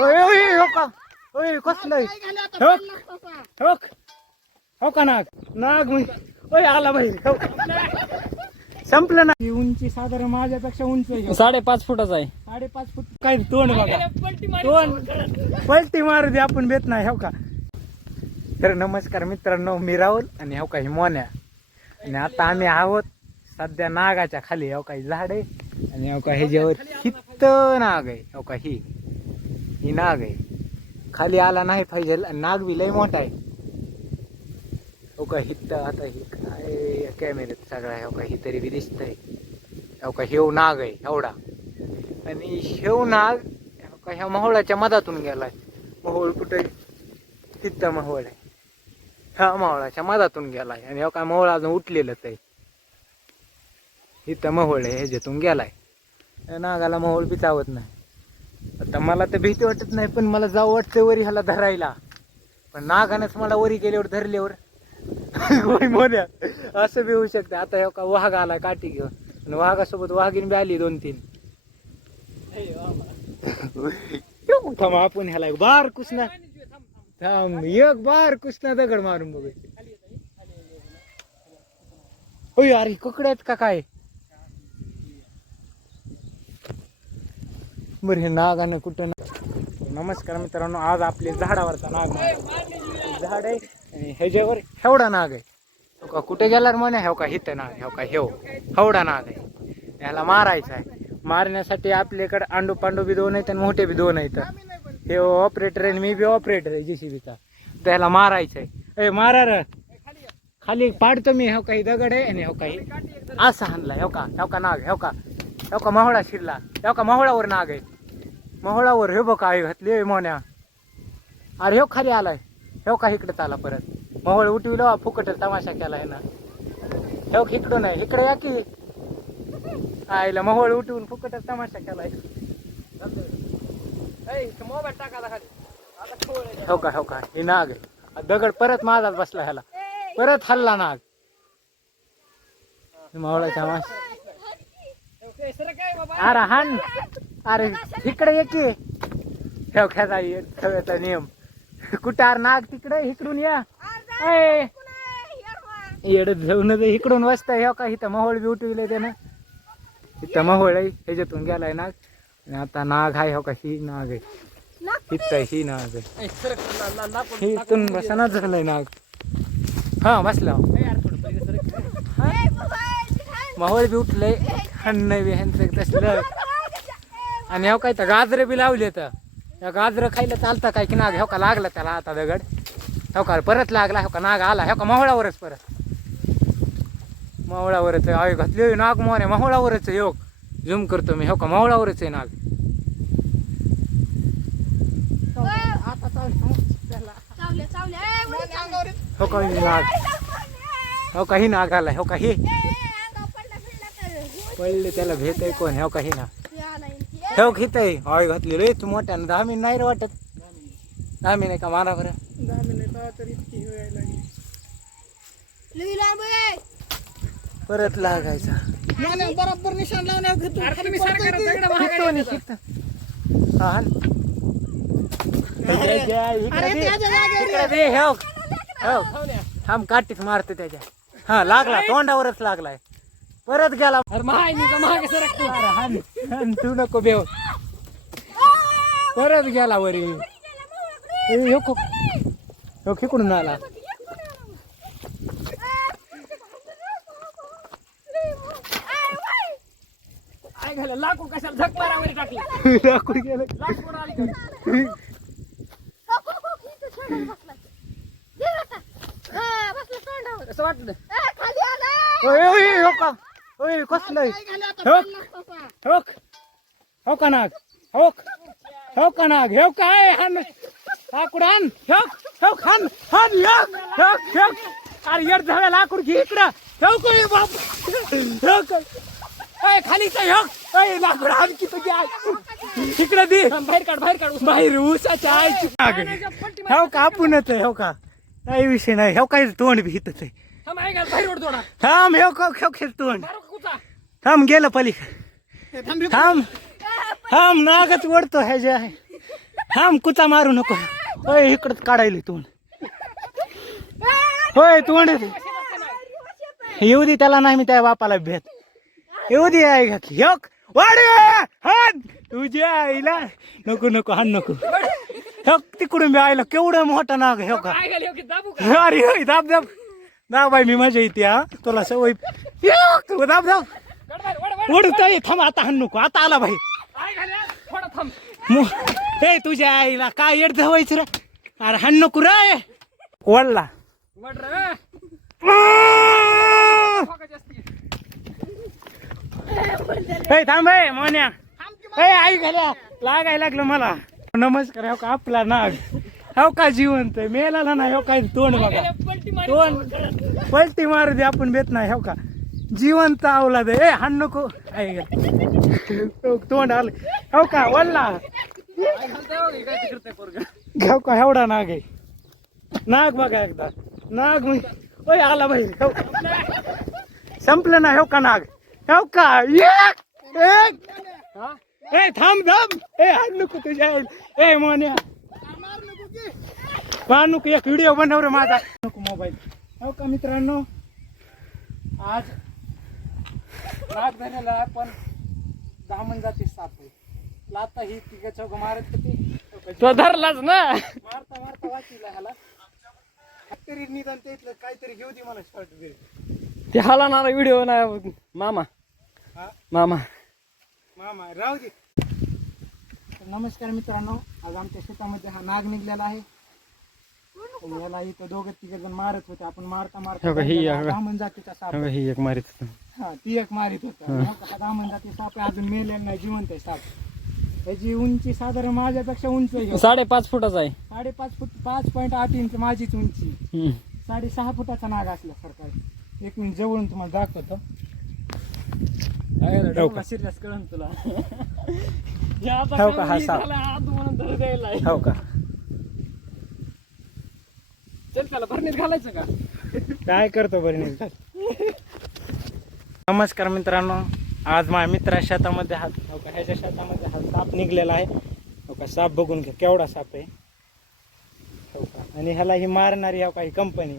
ओय ओय हो का? ओय कसलंय हो हो हो का नाग? नाग ओय आला बाई. हो. संपलं ना. ही उंची साधारण माझ्यापेक्षा उंच आहे. साडेपाच फुटाचा आहे. साडेपाच फूट. काय तोंड बघा. तोंड. पलटी मारू दे आपण भेट नाही हो का? तर नमस्कार मित्रांनो मी राहुल आणि हो का ही मोन्या. आणि आता आम्ही आहोत सध्या नागाच्या खाली हो काही झाड आहे. आणि हो का ह्याच्यावर हित्त नाग आहे हो का ही. ही नाग आहे. खाली आला नाही पाहिजे. आणि नाग बी लय मोठा आहे. हो का हित्त आता ही काय कॅमेऱ्यात सगळा आहे. हो का ही तरी बी दिसतंय. आहे का हेव नाग आहे एवढा. आणि हेव नाग हो का ह्या मोहळाच्या मधातून गेलाय. मोहोळ कुठे? हित्त मोहोळ आहे. ह्या मोहळाच्या मधातून गेलाय. आणि हो काय मोहोळ अजून उठलेलंच आहे. हित मोहोळ आहे ह्याच्यातून गेलाय. नागाला मोहोळ बी चावत नाही. आता मला तर भीती वाटत नाही पण मला जाऊ वाटतं वरी ह्याला धरायला. पण नागानंच मला वरी गेल्यावर धरल्यावर होय मोन्या असं बी होऊ शकतं. आता हो का वाघ आला काठी घेऊन. आणि वाघासोबत वाघीन बी आली दोन तीन. थांब आपण ह्याला एक बार कुसना थांब एक बार कुसना दगड मारून बघ. होय अरे ककडे आहेत का काय? बर हे नागानं कुठं ना नमस्कार मित्रांनो आज आपले झाडावरचा नाग झाड आहे आणि ह्याच्यावर हेवडा नाग आहे. हो का? कुठे गेला म्हणे? हेव का हिथं नाग हेव हो का? हेव हो, हेवडा नाग आहे. याला मारायचा आहे. मारण्यासाठी आपल्याकडे अंडू पांडू बी दोन आहेत आणि मोठे बी दोन आहेत. हे ऑपरेटर आहे आणि मी बी ऑपरेटर आहे जेसीबीचा त्याला मारायचं आहे. ए मारा र. खाली पाडतो मी हो काही दगड आहे आणि हो काही असा हाणला हो का? हो का नाग हो का? हो का मोहळा शिरला? हो का मोहळावर नाग आहे? मोहळावर हे बघ काय घातली होय मोन्या. अरे हेव खाली आलाय. हेव का इकडे आला परत? मोहळ उठविलो फुकट तमाशा केला आहे ना हेव इकडून आहे इकडे या की. आईला मोहळ उठवून फुकट तमाशा केलाय. मोबाईल टाकायला खाली. हो का हो का? हे नाग दगड परत माझाच बसला ह्याला. परत हल्ला नाग. मावळाच्या माश अरे हान. अरे इकडे ये की. ठेव खेळा ठेवायचा नियम. कुठं अरे नाग तिकडे? इकडून या. येड घेऊन इकडून वाजता हो का इथं मोहोळ बी उठविले त्यानं. इथं मोहोळ आहे ह्याच्यातून गेलाय नाग. आणि आता नाग आहे हो का ही नाग आहे. इथं ही नाग आहे. हे इथून बसनाच झालंय नाग. हा बसला. माहोळ बी उठलंय. खण्ण बी ह्यांचं तसलं. आणि हो काय तर गाजरं बी लावले तर त्या गाजरं खायला चालतं काय की नाग? हो का लागला त्याला आता दगड? हो का परत लागला? हो का नाग आला? हो का माहोळावरच परत? मावळावरच आहे घातली होय नाग मोहन माहोळावरच आहे योग. झूम करतो मी. हो का मावळावरच आहे नाग. हो का ही नाग? हो का ही नाग आलाय हो का ही? पडले त्याला भेट आहे कोण? हो का ही नाग? हो घेत आहे हॉय घातली रे तू मोठ्यानं दहा मिनिट नाही रे वाटत. दहा मिनिट का? मारा बरं. परत लागायचा. बरोबर निशाण हा. हेव. थांब काठीत मारतो त्याच्या. हा लागला तोंडावरच लागलाय. परत गेला. अरे महाग सरक अरे हाण, तू नको बेव. परत गेला वरी. ए, ह्यो को- ह्यो खिकडून आला. काय झालं? लाकूड कशाला झक मारावर टाकली? लाकूड गेलं. लाकूड आली का? कसं वाटलं? हो का? ओय कसलंय होक होक हो का नाग होक हो का नाग हो काय हान लाकूड हान होक होक हान होक होक अरे येड झालं लाकूड घे इकडं हो का हे बाप होक अय खाली काय होक अय लाकूड हान की तुझी इकडं दे बाहेर काढ बाहेर काढ बाहेर ऊसाच्या आईची नाग हो का आपणच आहे हो का काही विषय नाही हो काय तोंड भी हितच आहे थांब हो हो खेळ तोंड थांब गेलं पलीकडे. थांब थांब. नागच ओढतो ह्याच्या थांब कुचा मारू नको. होय इकडं काढायला तोंड. होय तोंड आहे. येऊ दे त्याला नाही मी त्या बापाला भेट. येऊ दे आहे ह्योक वाढ तुझ्या आईला नको नको हाण नको. ह्योक तिकडून बी आईला केवढं मोठा नाग का? घाली दाबू का? अरे दाब दाब. दाब बाई मी मजा येते हा. तुला सवय. दाब दाब. ओढत आहे थांब आता हाण नको आता आला भाई काय घाली थोडं थांब मु- ए तुझ्या आईला काय येड धवायचं रे? अरे हाण नको रे. असती. ए थांब ए मोन्या. ए आई घाल्या लागायला लागलं मला. नमस्कार हो का आपला नाग? हो का जिवंत? आहे. मेला ना हो काय तोंड बघा. गेल्या पलटी मारी. तोंड पलटी मारू दे आपण बेत नाही हो का? जिवंत आवला दे ए हाण नको आई ग. तोंड आलं. हो का? वळला घेऊ हो का? एवढा नाग आहे. नाग बघा एकदा. नाग म्हणजे ओय आला भाई हो. संपलं ना हो का नाग? हो का? एक एक. हा? ए थांब थांब. ए हात नको तुझ्या आईला. ए मोन्या. मार एक व्हिडिओ बनव रे माझा. नको मोबाईल हो का मित्रांनो? आज नाग धरायला आपण दामन जाती साप आहे. लाता ही तिघ चौक मारत किती तो धरलाच ना. मारता मारता वाचीला ह्याला. तरी निदान त्यातलं काहीतरी घेऊ दे मला शॉर्ट बिर्ड ते हलवणारा व्हिडिओ ना मामा. हा? मामा. मामा राहू दे. तर नमस्कार मित्रांनो आज आमच्या शेतामध्ये हा नाग निघलेला आहे. याला इथं दोघं तिघ जण मारत होते आपण मारता मारता हो का, ही धरलेला आहे का? दामन जातीचा साप आहे. ही एक मारित हा ती एक मारित होता हो हा दामन जाती साप आहे अजून मेलेला नाही जिवंत आहे साप त्याची उंची साधारण माझ्यापेक्षा उंच आहे ह्यो. साडेपाच फुटाचा आहे साडेपाच फूट पाच पॉईंट आठ इंच माझीच उंची हम्म. साडेसहा फुटाचा नाग असल्यासारखा आहे. एक मिनिट जवळून तुम्हाला दाखवतो काय हो? सिरियस कळन तुला हे आता हो का, हा साप. हात म्हणून धरू द्यायला आहे. हो का चल त्याला भरणीत घालायचं का? काय करतो बरं नमस्कार मित्रांनो आज माझ्या मित्रा शेतामध्ये हात हो का ह्याच्या शेतामध्ये हा साप निघलेला आहे. हो का साप बघून घ्या केवढा साप आहे. हो का आणि ह्याला ही मारणारी हो का ही कंपनी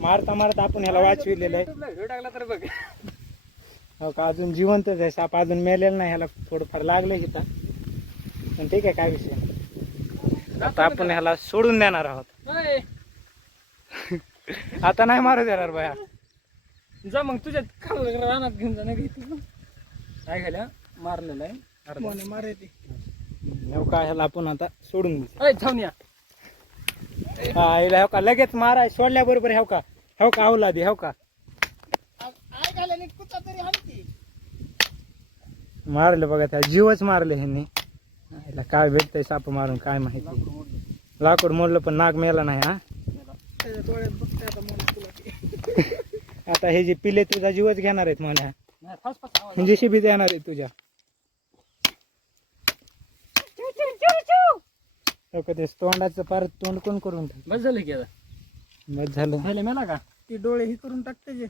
मारता मारता आपण ह्याला वाचविलेलं आहे. व्हिडिओ टाकला तर बघ. हो का अजून जिवंतच आहे साप अजून मेलेलं नाही ह्याला थोडंफार लागलं हिता पण ठीक आहे काय विषय. आता आपण ह्याला सोडून देणार आहोत. आता नाही मारू देणार बाया. जा मग तुझ्या खाल रानात घेऊन जा नाही का? काय घाल्या मारलेलं आहे. हो का ह्याला आपण आता सोडून अय छावण्या हा हिला का लगेच मारा सोडल्याबरोबर हो का? हो का आवला दे हो का? मारलं बघा त्या जीवच मारले ह्यांनी. हिला काय भेटतंय साप मारून काय माहिती. लाकूड मोडलं पण नाग मेला नाही हा? आता हे जे पिले तुझा जीवच घेणार आहेत म्हणा नाही, फास फास आवाज. म्हणजे शिबी देणार आहेत तुझ्या. का ते तोंडाचं पार तोंड कोण करून टाक बस झालं की आता. बस झालं. झालं मेला का? ते डोळे ही करून टाकते जे.